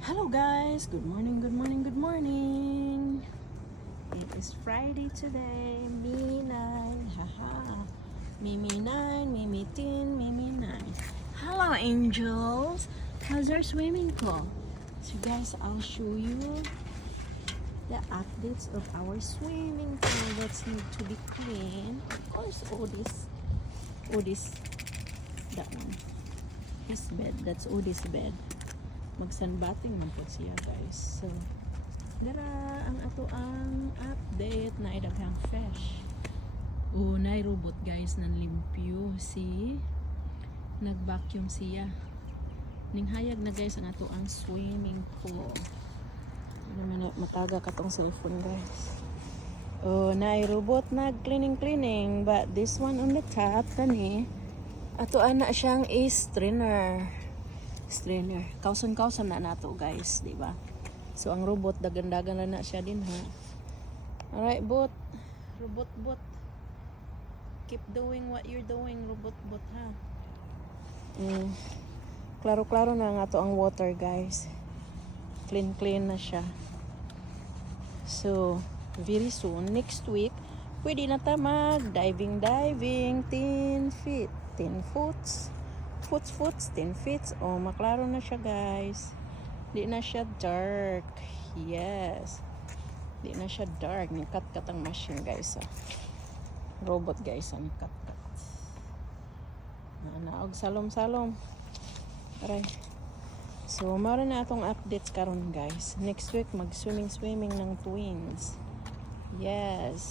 Hello guys, good morning, good morning, good morning. It is Friday today, me 9, haha. Mimi 9, Mimi 10, Mimi 9. Hello angels, how's your swimming pool? So guys, I'll show you the updates of our swimming pool that's need to be clean. Of course, Odis, that one. His bed, that's Odis bed. Magsanbating man po siya guys. So dara ang ato ang update na idaghang fish. Nay robot guys nan limpyo si nag-vacuum siya. Ning hayag na guys ang ato ang swimming pool. Mataga katong cellphone guys. Nay robot nag-cleaning but this one on the top kani ato ana siyang strainer. Kausan na nato guys, di ba? So ang robot dagan-dagan na siya din ha. Alright, robot bot. Keep doing what you're doing, robot bot ha. Klaro-klaro na nga to ang water guys. Clean na siya. So very soon, next week, pwede na ta mag diving 10 feet, 10 foots. 10 feet. Maklaro na siya guys. Di na siya dark. Yes. Di na siya dark. Kat ang machine guys. Robot guys. Kat. Naog salom. Aray. So, mara na atong updates karon guys. Next week, mag-swimming ng twins. Yes.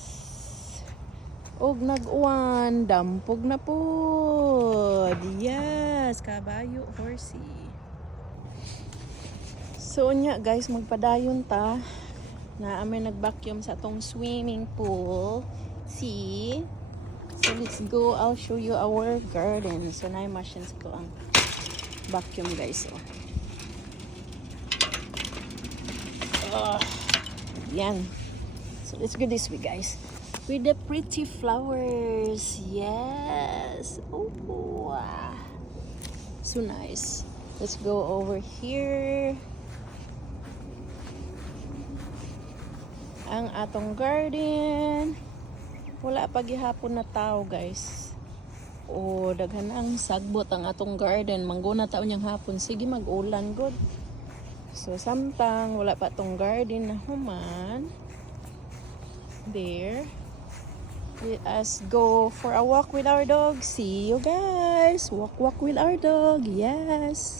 Og nag-uwan, dampog na po. Yes, kabayo, horsey. So nya guys, magpadayon ta na amin nag-vacuum sa tong swimming pool. See? So let's go. I'll show you our garden. So na machines ko ang vacuum guys. Yan. So let's go this way guys. With the pretty flowers. Yes. Oh, wow. So nice. Let's go over here. Ang atong garden. Wala pa gihapon na tao, guys. Daghan ang sagbot ang atong garden. Mangguna taon yang hapon. Sige, mag-ulan good. So, samtang wala pa tong garden na human. There. Let us go for a walk with our dog. See you guys. Walk with our dog. Yes.